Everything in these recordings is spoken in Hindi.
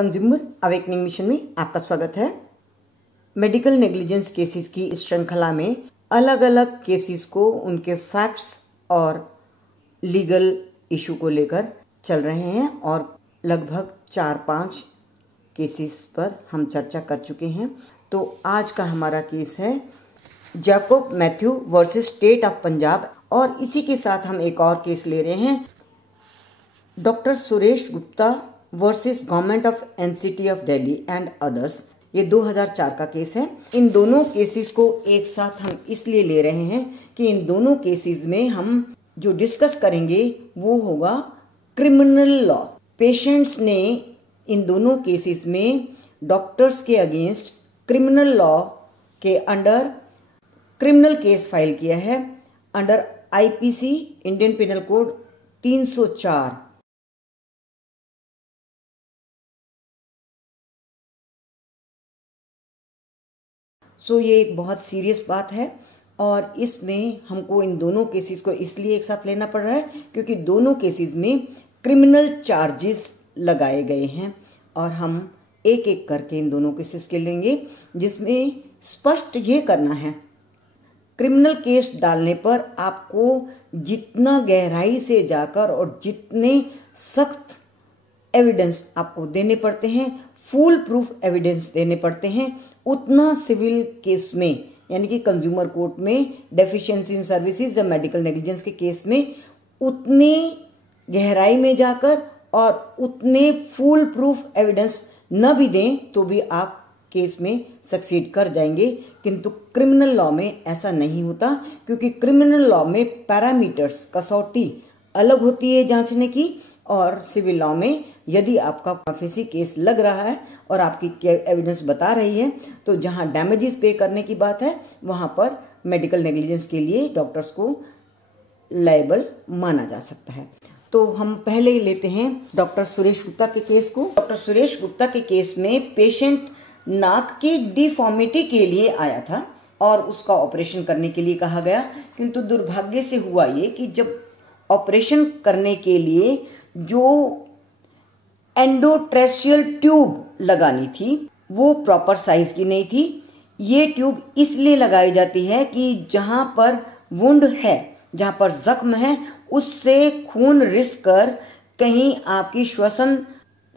कंज्यूमर अवेकनिंग मिशन में आपका स्वागत है। मेडिकल नेग्लिजेंस केसेस की इस श्रृंखला में अलग अलग केसेस को उनके फैक्ट्स और लीगल इशू को लेकर चल रहे हैं और लगभग 4-5 केसेस पर हम चर्चा कर चुके हैं। तो आज का हमारा केस है Jacob Matthew versus state of Punjab और इसी के साथ हम एक और केस ले रहे हैं doctor Suresh Gupta versus government of NCT of Delhi and others. ये 2004 का केस है। इन दोनों केसेस को एक साथ हम इसलिए ले रहे हैं कि इन दोनों केसेस में हम जो डिस्कस करेंगे वो होगा क्रिमिनल लॉ। पेशेंट्स ने इन दोनों केसेस में डॉक्टर्स के अगेंस्ट क्रिमिनल लॉ के अंडर क्रिमिनल केस फाइल किया है under IPC Indian penal code 304। ये एक बहुत सीरियस बात है और इसमें हमको इन दोनों केसेस को इसलिए एक साथ लेना पड़ रहा है क्योंकि दोनों केसेस में क्रिमिनल चार्जेस लगाए गए हैं और हम एक एक करके इन दोनों केसेस के लेंगे, जिसमें स्पष्ट ये करना है क्रिमिनल केस डालने पर आपको जितना गहराई से जाकर और जितने सख्त एविडेंस आपको देने पड़ते हैं, फुल प्रूफ एविडेंस देने पड़ते हैं, उतना सिविल केस में यानी कि कंज्यूमर कोर्ट में डेफिशिएंसी इन सर्विसेज या मेडिकल नेग्लिजेंस के केस में उतनी गहराई में जाकर और उतने फुल प्रूफ एविडेंस न भी दें तो भी आप केस में सक्सीड कर जाएंगे। किंतु क्रिमिनल लॉ में ऐसा नहीं होता क्योंकि क्रिमिनल लॉ में पैरामीटर्स कसौटी अलग होती है जांचने की, और सिविल लॉ में यदि आपका प्रोफेसी केस लग रहा है और आपकी एविडेंस बता रही है तो जहां डैमेजेस पे करने की बात है वहां पर मेडिकल नेग्लिजेंस के लिए डॉक्टर्स को लायबल माना जा सकता है। तो हम पहले ही लेते हैं डॉक्टर सुरेश गुप्ता के केस को। डॉक्टर सुरेश गुप्ता के केस में पेशेंट नाक की डिफॉर्मिटी के लिए आया था और उसका ऑपरेशन करने के लिए कहा गया, किंतु दुर्भाग्य से हुआ ये कि जब ऑपरेशन करने के लिए जो एंडोट्रेशियल ट्यूब लगानी थी वो प्रॉपर साइज की नहीं थी। ये ट्यूब इसलिए लगाई जाती है कि जहां पर वुंड है, जहां पर जख्म है, उससे खून रिस कर कहीं आपकी श्वसन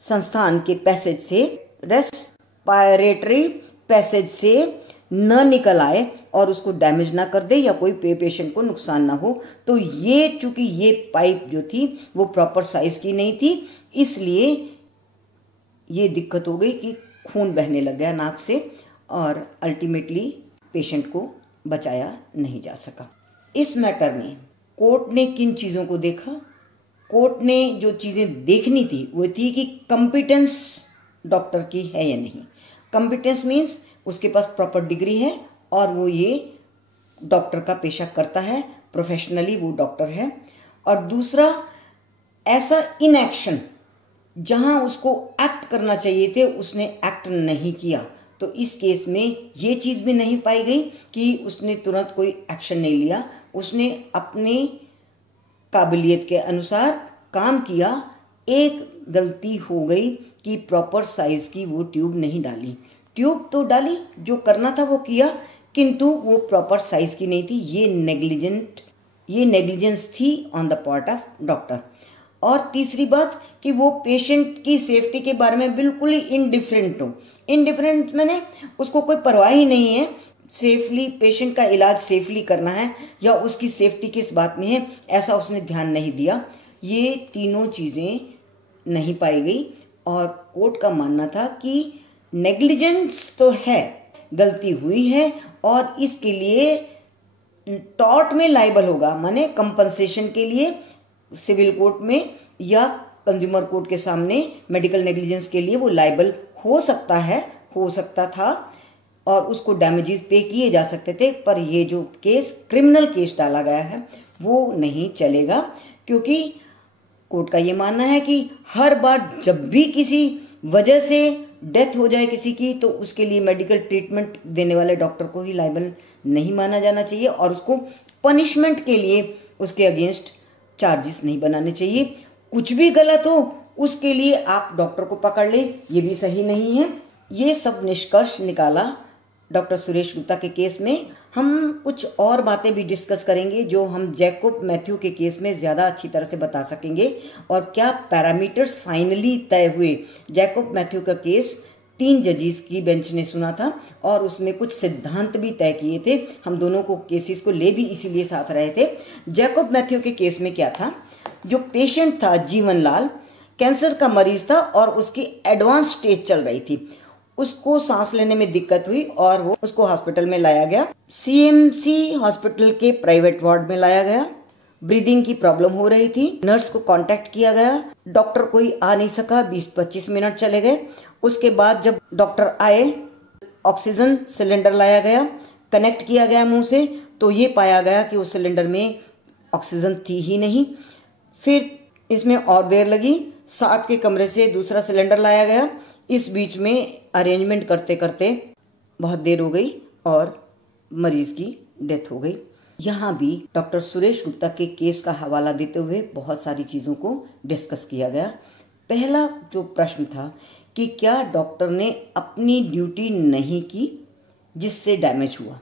संस्थान के पैसेज से, रेस्पिरेटरी पैसेज से न निकल आए और उसको डैमेज ना कर दे या कोई पेशेंट को नुकसान ना हो। तो ये चूंकि ये पाइप जो थी वो प्रॉपर साइज की नहीं थी, इसलिए ये दिक्कत हो गई कि खून बहने लग गया नाक से और अल्टीमेटली पेशेंट को बचाया नहीं जा सका। इस मैटर में कोर्ट ने किन चीज़ों को देखा? कोर्ट ने जो चीज़ें देखनी थी वो थी कि कॉम्पिटेंस डॉक्टर की है या नहीं। कॉम्पिटेंस मीन्स उसके पास प्रॉपर डिग्री है और वो ये डॉक्टर का पेशा करता है, प्रोफेशनली वो डॉक्टर है। और दूसरा, ऐसा इनएक्शन जहां उसको एक्ट करना चाहिए थे उसने एक्ट नहीं किया। तो इस केस में ये चीज़ भी नहीं पाई गई कि उसने तुरंत कोई एक्शन नहीं लिया, उसने अपनी काबिलियत के अनुसार काम किया। एक गलती हो गई कि प्रॉपर साइज की वो ट्यूब नहीं डाली। ट्यूब तो डाली, जो करना था वो किया, किंतु वो प्रॉपर साइज की नहीं थी। ये नेग्लिजेंस थी on the part of doctor. और तीसरी बात कि वो पेशेंट की सेफ्टी के बारे में बिल्कुल ही इनडिफरेंट हो। इनडिफरेंट मैंने उसको कोई परवाह ही नहीं है, सेफली पेशेंट का इलाज सेफली करना है या उसकी सेफ्टी किस बात में है ऐसा उसने ध्यान नहीं दिया। ये तीनों चीज़ें नहीं पाई गई और कोर्ट का मानना था कि नेग्लिजेंस तो है, गलती हुई है और इसके लिए टॉर्ट में लायबल होगा, माने कंपनसेशन के लिए सिविल कोर्ट में या कंज्यूमर कोर्ट के सामने मेडिकल नेग्लिजेंस के लिए वो लायबल हो सकता है, हो सकता था और उसको डैमेजेस पे किए जा सकते थे। पर ये जो केस क्रिमिनल केस डाला गया है वो नहीं चलेगा क्योंकि कोर्ट का ये मानना है कि हर बार जब भी किसी वजह से डेथ हो जाए किसी की तो उसके लिए मेडिकल ट्रीटमेंट देने वाले डॉक्टर को ही लायबल नहीं माना जाना चाहिए और उसको पनिशमेंट के लिए उसके अगेंस्ट चार्जेस नहीं बनाने चाहिए। कुछ भी गलत हो उसके लिए आप डॉक्टर को पकड़ ले, ये भी सही नहीं है। ये सब निष्कर्ष निकाला डॉक्टर सुरेश गुप्ता के केस में। हम कुछ और बातें भी डिस्कस करेंगे जो हम जैकब मैथ्यू के केस में ज़्यादा अच्छी तरह से बता सकेंगे, और क्या पैरामीटर्स फाइनली तय हुए। जैकब मैथ्यू का केस 3 जजेस की बेंच ने सुना था और उसमें कुछ सिद्धांत भी तय किए थे। हम दोनों को केसेस को ले भी इसीलिए साथ रहे थे। जैकब मैथ्यू के केस में क्या था, जो पेशेंट था जीवन लाल कैंसर का मरीज था और उसकी एडवांस स्टेज चल रही थी। उसको सांस लेने में दिक्कत हुई और वो उसको हॉस्पिटल में लाया गया। सीएमसी हॉस्पिटल के प्राइवेट वार्ड में लाया गया। ब्रीदिंग की प्रॉब्लम हो रही थी। नर्स को कांटेक्ट किया गया, डॉक्टर कोई आ नहीं सका। 20-25 मिनट चले गए। उसके बाद जब डॉक्टर आए, ऑक्सीजन सिलेंडर लाया गया, कनेक्ट किया गया मुंह से, तो ये पाया गया कि उस सिलेंडर में ऑक्सीजन थी ही नहीं। फिर इसमें और देर लगी। साथ के कमरे से दूसरा सिलेंडर लाया गया। इस बीच में अरेंजमेंट करते करते बहुत देर हो गई और मरीज की डेथ हो गई। यहाँ भी डॉक्टर सुरेश गुप्ता के केस का हवाला देते हुए बहुत सारी चीज़ों को डिस्कस किया गया। पहला जो प्रश्न था कि क्या डॉक्टर ने अपनी ड्यूटी नहीं की जिससे डैमेज हुआ।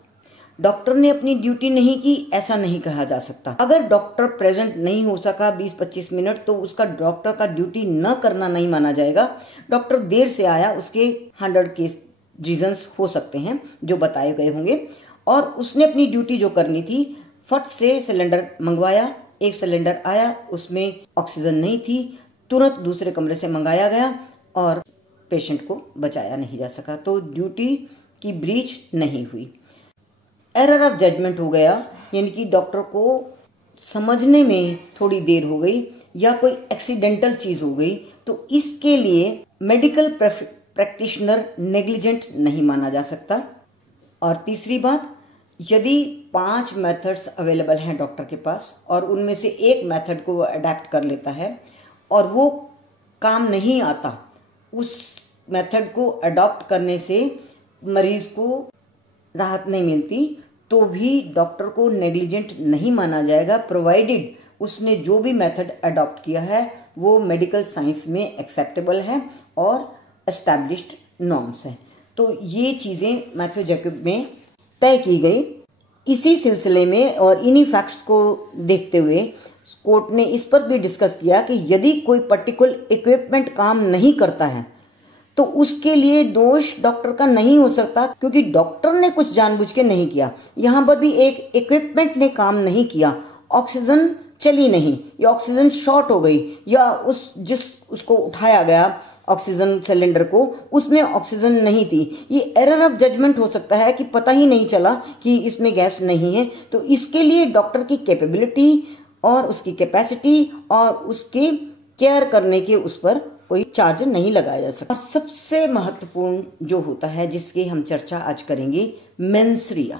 डॉक्टर ने अपनी ड्यूटी नहीं की ऐसा नहीं कहा जा सकता। अगर डॉक्टर प्रेजेंट नहीं हो सका 20-25 मिनट तो उसका डॉक्टर का ड्यूटी न करना नहीं माना जाएगा। डॉक्टर देर से आया, उसके 100 केस रीजंस हो सकते हैं जो बताए गए होंगे, और उसने अपनी ड्यूटी जो करनी थी फट से सिलेंडर मंगवाया। एक सिलेंडर आया, उसमें ऑक्सीजन नहीं थी, तुरंत दूसरे कमरे से मंगाया गया और पेशेंट को बचाया नहीं जा सका। तो ड्यूटी की ब्रीच नहीं हुई। एरर ऑफ जजमेंट हो गया, यानी कि डॉक्टर को समझने में थोड़ी देर हो गई या कोई एक्सीडेंटल चीज हो गई, तो इसके लिए मेडिकल प्रैक्टिशनर नेग्लिजेंट नहीं माना जा सकता। और तीसरी बात, यदि 5 मेथड्स अवेलेबल हैं डॉक्टर के पास और उनमें से एक मेथड को वो अडेप्ट कर लेता है और वो काम नहीं आता, उस मेथड को अडॉप्ट करने से मरीज को राहत नहीं मिलती, तो भी डॉक्टर को नेग्लिजेंट नहीं माना जाएगा, प्रोवाइडेड उसने जो भी मेथड अडॉप्ट किया है वो मेडिकल साइंस में एक्सेप्टेबल है और एस्टैब्लिश्ड नॉर्म्स हैं। तो ये चीज़ें मैथ्यू जैकब में तय की गई। इसी सिलसिले में और इन्हीं फैक्ट्स को देखते हुए कोर्ट ने इस पर भी डिस्कस किया कि यदि कोई पर्टिकुलर इक्विपमेंट काम नहीं करता है तो उसके लिए दोष डॉक्टर का नहीं हो सकता, क्योंकि डॉक्टर ने कुछ जानबूझ के नहीं किया। यहाँ पर भी एक इक्विपमेंट ने काम नहीं किया, ऑक्सीजन चली नहीं या ऑक्सीजन शॉर्ट हो गई, या उसको उठाया गया ऑक्सीजन सिलेंडर को, उसमें ऑक्सीजन नहीं थी। ये एरर ऑफ जजमेंट हो सकता है कि पता ही नहीं चला कि इसमें गैस नहीं है। तो इसके लिए डॉक्टर की कैपेबिलिटी और उसकी कैपेसिटी और उसके केयर करने के उस पर कोई चार्ज नहीं लगाया जा सकता। सबसे महत्वपूर्ण जो होता है जिसकी हम चर्चा आज करेंगे, मेंस रिया।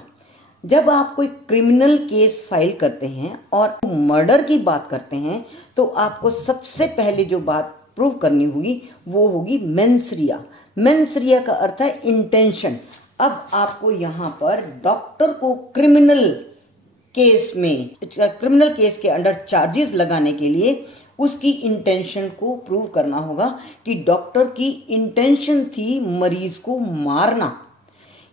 जब आप कोई क्रिमिनल केस फाइल करते हैं और मर्डर की बात करते हैं तो आपको सबसे पहले जो बात प्रूव करनी होगी वो होगी मेंस रिया। मेंस रिया का अर्थ है इंटेंशन। अब आपको यहाँ पर डॉक्टर को क्रिमिनल केस के अंडर चार्जेस लगाने के लिए उसकी इंटेंशन को प्रूव करना होगा कि डॉक्टर की इंटेंशन थी मरीज को मारना।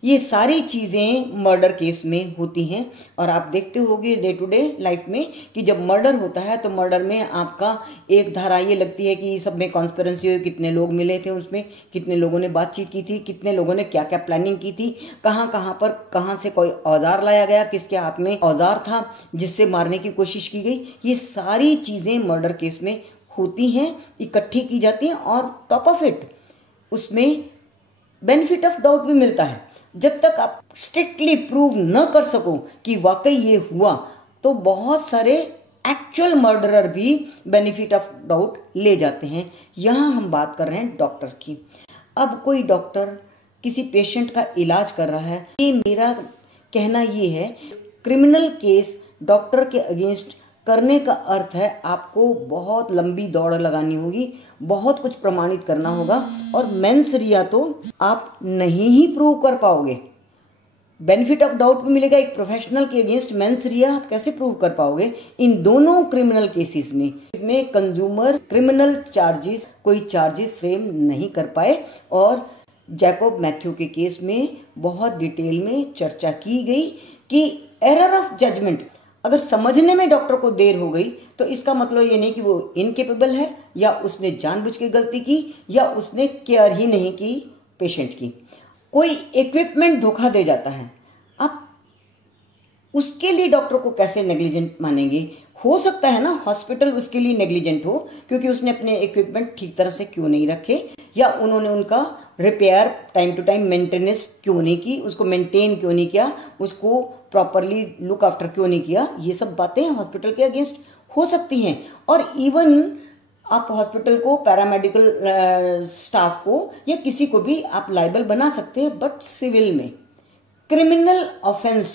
ये सारी चीज़ें मर्डर केस में होती हैं और आप देखते होंगे डे टू डे लाइफ में कि जब मर्डर होता है तो मर्डर में आपका एक धारा ये लगती है कि सब में कॉन्स्पिरेंसी हुई, कितने लोग मिले थे उसमें, कितने लोगों ने बातचीत की थी, कितने लोगों ने क्या क्या प्लानिंग की थी, कहाँ से कोई औजार लाया गया, किसके हाथ में औजार था जिससे मारने की कोशिश की गई। ये सारी चीज़ें मर्डर केस में होती हैं, इकट्ठी की जाती हैं और टॉप ऑफ इट उसमें बेनिफिट ऑफ डाउट भी मिलता है। जब तक आप स्ट्रिक्टली प्रूव न कर सको कि वाकई ये हुआ तो बहुत सारे एक्चुअल मर्डरर भी बेनिफिट ऑफ डाउट ले जाते हैं। यहाँ हम बात कर रहे हैं डॉक्टर की। अब कोई डॉक्टर किसी पेशेंट का इलाज कर रहा है, ये मेरा कहना ये है, क्रिमिनल केस डॉक्टर के अगेंस्ट करने का अर्थ है आपको बहुत लंबी दौड़ लगानी होगी, बहुत कुछ प्रमाणित करना होगा और मेंस रिया तो आप नहीं ही प्रूव कर पाओगे। बेनिफिट ऑफ डाउट भी मिलेगा। एक प्रोफेशनल के अगेंस्ट मेंस रिया आप कैसे प्रूव कर पाओगे इन दोनों क्रिमिनल केसेस में? इसमें कंज्यूमर क्रिमिनल चार्जेस कोई चार्जेस फ्रेम नहीं कर पाए और जैकब मैथ्यू के केस में बहुत डिटेल में चर्चा की गई कि एरर ऑफ जजमेंट, अगर समझने में डॉक्टर को देर हो गई तो इसका मतलब ये नहीं कि वो इनकेपेबल है या उसने जानबूझ के गलती की या उसने केयर ही नहीं की पेशेंट की। कोई इक्विपमेंट धोखा दे जाता है, आप उसके लिए डॉक्टर को कैसे नेग्लिजेंट मानेंगे? हो सकता है ना हॉस्पिटल उसके लिए नेग्लिजेंट हो क्योंकि उसने अपने इक्विपमेंट ठीक तरह से क्यों नहीं रखे या उन्होंने उनका repair time to time maintenance क्यों नहीं की, उसको मेंटेन क्यों नहीं किया, उसको प्रॉपरली लुक आफ्टर क्यों नहीं किया। ये सब बातें हॉस्पिटल के अगेंस्ट हो सकती हैं। और इवन आप हॉस्पिटल को, पैरामेडिकल स्टाफ को या किसी को भी आप लायबल बना सकते हैं, बट सिविल में क्रिमिनल ऑफेंस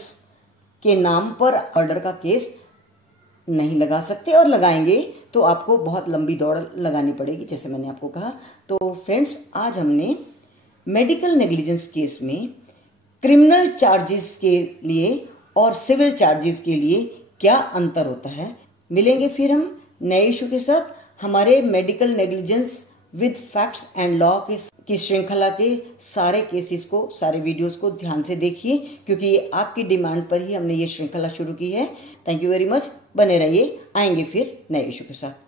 के नाम पर मर्डर का केस नहीं लगा सकते, और लगाएंगे तो आपको बहुत लंबी दौड़ लगानी पड़ेगी जैसे मैंने आपको कहा। तो फ्रेंड्स, आज हमने मेडिकल नेग्लिजेंस केस में क्रिमिनल चार्जेस के लिए और सिविल चार्जेस के लिए क्या अंतर होता है। मिलेंगे फिर हम नए इशू के साथ। हमारे medical negligence with facts and law की श्रृंखला के सारे केसेस को, सारे वीडियोस को ध्यान से देखिए क्योंकि ये आपकी डिमांड पर ही हमने ये श्रृंखला शुरू की है। Thank you very much. बने रहिए, आएंगे फिर नए इशू के साथ।